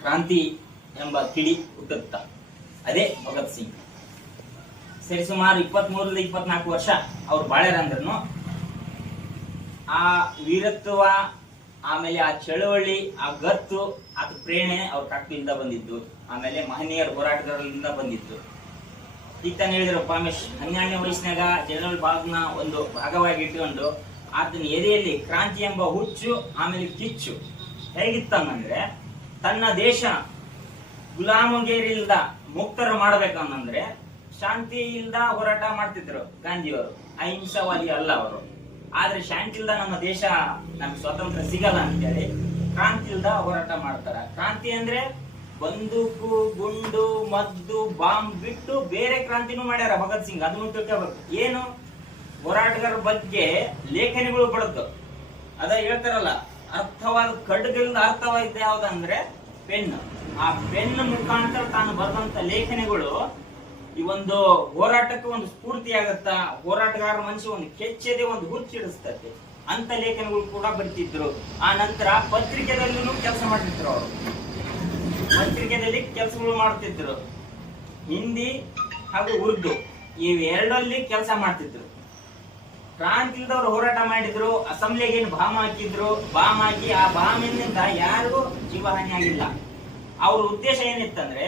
ಕ್ರಾಂತಿ ಎಂಬ ಕಿಡಿ ಹುಟ್ಟುತ್ತ? ಅದೇ ಭಗತ್ ಸಿಂಗ್. ಸರಿ, ಸುಮಾರು ಇಪ್ಪತ್ತ್ ಮೂರರಿಂದ ಇಪ್ಪತ್ನಾಲ್ಕು ವರ್ಷ ಅವ್ರು ಬಾಳ್ಯಾರಂದ್ರೂ ಆ ವೀರತ್ವ, ಆಮೇಲೆ ಆ ಚಳುವಳಿ, ಆ ಗತ್ತು ಅದು ಪ್ರೇರಣೆ ಅವ್ರ ಕಟ್ಟಿಂದ ಬಂದಿದ್ದು. ಆಮೇಲೆ ಮಹನೀಯರ ಹೋರಾಟಗಾರರಿಂದ ಬಂದಿತ್ತು ಈಗ ತಾನು ಹೇಳಿದ್ರು ಪಾಮೇಶ್ ಹನ್ನೆರಡನೇ ವಯಸ್ಸಿನಾಗ ಜನರಲ್ ಬಾಗ್ನ ಒಂದು ಭಾಗವಾಗಿ ಇಟ್ಕೊಂಡು ಆತನ ಎದೆಯಲ್ಲಿ ಕ್ರಾಂತಿ ಎಂಬ ಹುಚ್ಚು, ಆಮೇಲೆ ಕಿಚ್ಚು ಹೇಗಿತ್ತಂದ್ರೆ ತನ್ನ ದೇಶ ಗುಲಾಮಗಿರಿಲ್ದ ಮುಕ್ತರ ಮಾಡ್ಬೇಕಂದ್ರೆ ಶಾಂತಿಯಿಂದ ಹೋರಾಟ ಮಾಡ್ತಿದ್ರು ಗಾಂಧಿಯವರು. ಅಹಿಂಸಾವಾದಿ ಅಲ್ಲ ಅವರು. ಆದ್ರೆ ಶಾಂತಿ ಇಲ್ದ ನಮ್ಮ ದೇಶ, ನಮ್ಗೆ ಸ್ವಾತಂತ್ರ್ಯ ಸಿಗಲ್ಲ ಅಂತೇಳಿ ಕ್ರಾಂತಿ ಇಲ್ದ ಹೋರಾಟ ಮಾಡ್ತಾರ. ಕ್ರಾಂತಿ ಅಂದ್ರೆ ಬಂದೂಕು, ಗುಂಡು, ಮದ್ದು, ಬಾಂಬ್ ಬಿಟ್ಟು ಬೇರೆ ಕ್ರಾಂತಿನೂ ಮಾಡ್ಯಾರ ಭಗತ್ ಸಿಂಗ್. ಅದನ್ನು ತಿಳ್ಕೋಬೇಕು. ಏನು ಹೋರಾಟಗಾರರ ಬಗ್ಗೆ ಲೇಖನಿಗಳು ಬಡದ್ದು ಅದ ಹೇಳ್ತಾರಲ್ಲ ಅರ್ಥವಾದ ಖಡ್ಗದಿಂದ ಅರ್ಥವಾದ ಯಾವ್ದಂದ್ರೆ ಪೆನ್. ಆ ಪೆನ್ ಮುಖಾಂತರ ತಾನು ಬರೆದಂತ ಲೇಖನಗಳು ಈ ಒಂದು ಹೋರಾಟಕ್ಕೆ ಒಂದು ಸ್ಫೂರ್ತಿ ಆಗತ್ತ ಹೋರಾಟಗಾರ ಮನಸ್ಸು ಒಂದು ಕೆಚ್ಚದೆ ಒಂದು ಹುಚ್ಚಿಡಿಸ್ತದೆ. ಅಂತ ಲೇಖನಗಳು ಕೂಡ ಬರ್ತಿದ್ರು. ಆ ನಂತರ ಪತ್ರಿಕೆದಲ್ಲೂ ಕೆಲಸ ಮಾಡ್ತಿದ್ರು ಅವರು. ಪತ್ರಿಕೆದಲ್ಲಿ ಕೆಲಸಗಳು ಮಾಡ್ತಿದ್ರು. ಹಿಂದಿ ಹಾಗೂ ಉರ್ದು ಇವೆರಡಲ್ಲಿ ಕೆಲಸ ಮಾಡ್ತಿದ್ರು. ಕ್ರಾಂತಿಲ್ದವ್ರು ಹೋರಾಟ ಮಾಡಿದ್ರು, ಅಸೆಂಬ್ಲಿಗೆ ಏನು ಬಾಂಬ್ ಹಾಕಿದ್ರು ಬಾಮ್ ಹಾಕಿ ಆ ಬಾಂಬಿನಿಂದ ಯಾರಿಗೂ ಜೀವಹಾನಿ ಆಗಿಲ್ಲ. ಅವ್ರ ಉದ್ದೇಶ ಏನಿತ್ತಂದ್ರೆ,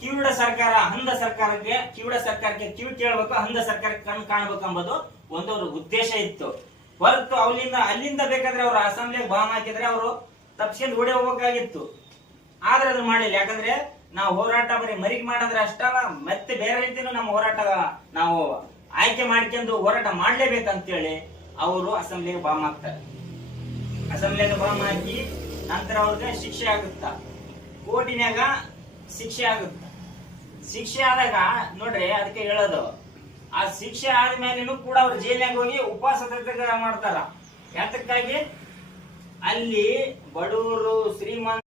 ಕಿವಿಡ ಸರ್ಕಾರ ಅಂಧ ಸರ್ಕಾರಕ್ಕೆ, ಕಿವುಡ ಸರ್ಕಾರಕ್ಕೆ ಕಿವಿ ಕೇಳಬೇಕು ಅಂಧ ಸರ್ಕಾರಕ್ಕೆ ಕಣ್ಣು ಕಾಣಬೇಕು ಎಂಬುದು ಒಂದು ಅವ್ರ ಉದ್ದೇಶ ಇತ್ತು. ಹೊರತು ಅಲ್ಲಿಂದ ಅಲ್ಲಿಂದ ಬೇಕಾದ್ರೆ ಅವರು ಅಸೆಂಬ್ಲಿಗೆ ಬಾಮ್ ಹಾಕಿದ್ರೆ ಅವರು ತಪ್ಸ್ಕೊಂಡು ಓಡಿ ಹೋಗ್ಬೇಕಾಗಿತ್ತು. ಆದ್ರೆ ಅದನ್ನ ಮಾಡಿಲ್ಲ ಯಾಕಂದ್ರೆ, ನಾವು ಹೋರಾಟ ಬರೀ ಮರಿಗೆ ಮಾಡಿದ್ರೆ ಅಷ್ಟಲ್ಲ, ಮತ್ತೆ ಬೇರೆ ರೀತಿಯೂ ನಮ್ಮ ಹೋರಾಟ ನಾವು ಆಯ್ಕೆ ಮಾಡ್ಕೊಂಡು ಹೋರಾಟ ಮಾಡ್ಲೇಬೇಕಂತೇಳಿ ಅವರು ಅಸೆಂಬ್ಲಿಗೆ ಬಾಂಬ್ ಹಾಕ್ತಾರೆ. ಅಸೆಂಬ್ಲಿಗೆ ಬಾಂಬ್ ಹಾಕಿ ನಂತರ ಅವ್ರಿಗೆ ಶಿಕ್ಷೆ ಆಗುತ್ತ? ಕೋರ್ಟಿನಾಗ ಶಿಕ್ಷೆ ಆಗುತ್ತ? ಶಿಕ್ಷೆ ಆದಾಗ ನೋಡ್ರಿ ಅದಕ್ಕೆ ಹೇಳೋದು, ಆ ಶಿಕ್ಷೆ ಆದ್ಮೇಲೆನೂ ಕೂಡ ಅವ್ರು ಜೈಲಿನಾಗ ಹೋಗಿ ಉಪವಾಸ ಮಾಡ್ತಾರ. ಯಾತಕ್ಕಾಗಿ? ಅಲ್ಲಿ ಬಡವರು ಶ್ರೀಮಂತ